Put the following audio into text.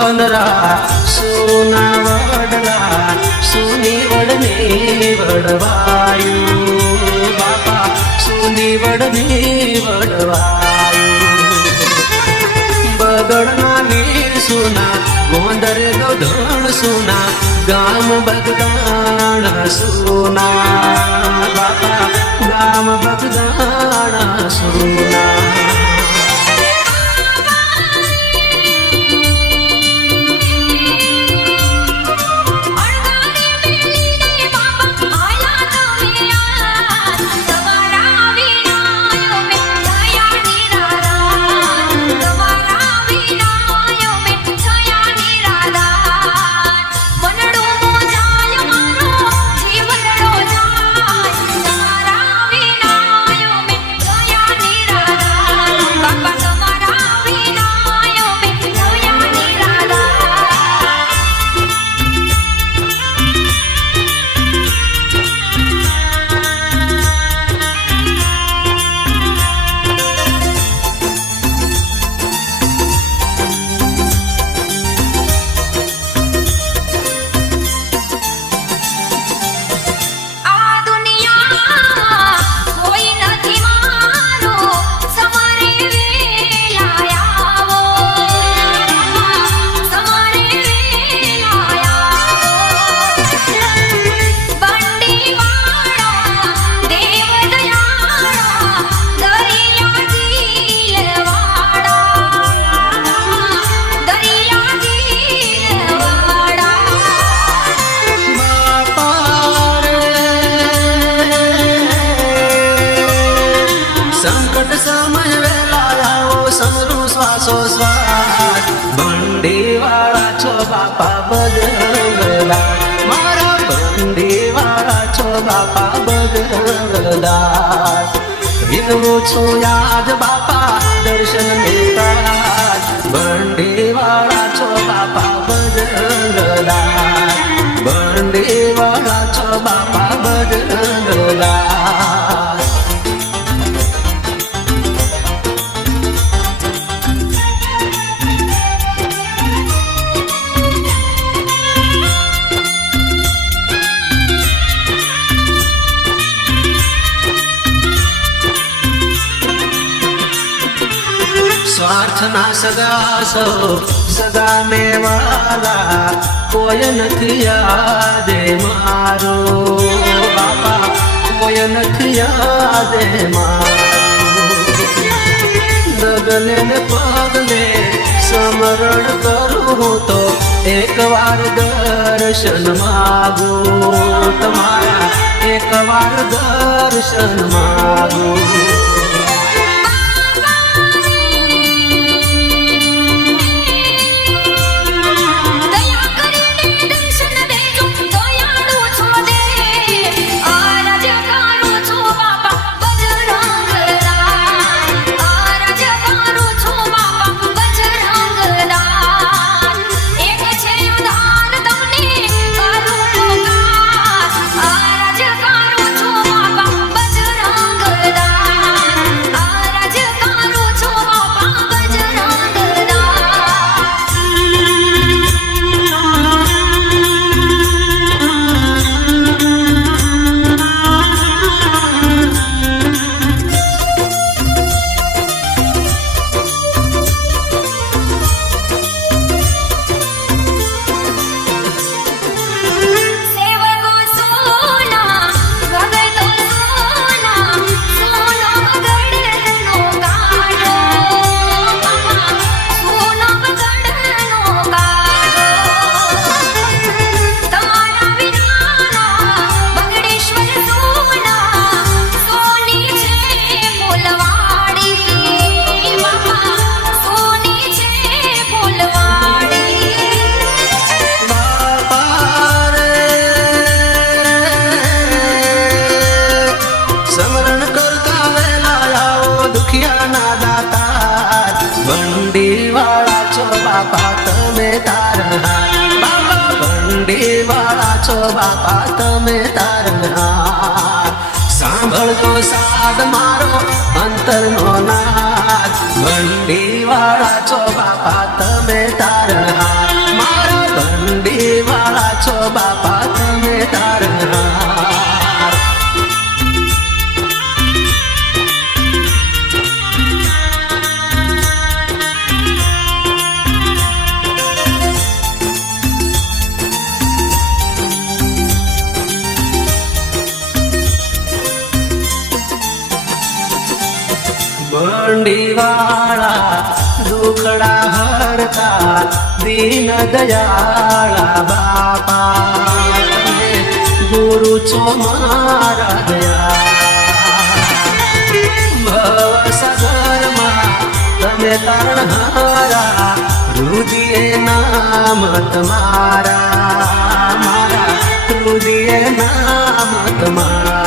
વનરા સોના વડલા સોની વડને વડવાયું બાપા સોની વડને વડવાયું બગડના નીર સોના ગોંદરે ગોધણ સોના ગામ બગદાણા સોના બાપા ગામ બગદાણા સોના संकट समय वेलाओ समरू श्वासो श्वास बंडीवाळा छो बापा बजरंगला मारा बंडीवाळा छो बापा बजरंगदास विनवू छो याद बापा दर्शन देतात बंडीवाळा छो बापा बजरंगदास बंडीवाळा छो बापा बजरंगदास स्वार्थ ना सगा सो सगा मेवाला कोय નથી યાદે મારો બાપા કોય નથી યાદે મારો ડગલે ને પગલે સમરણ કરું તો એકવાર દર્શન માગું તમારા એકવાર દર્શન માગું बंडीवाळा छो बापा तमे तारनहार बापा बंडीवाळा छो बापा तमे तारनहार सांभळजो साद मारो अंतरनो नाद बंडीवाळा छो बापा तमे तारनहार ભંડીવાળા દુખડા હરતા દીન દયાળા બાપા ગુરુ છો મારા દયા ભવસાગરમાં તમે તારણહારા રુદિયે નામ તમારા મારા રુદિયે નામ તમારા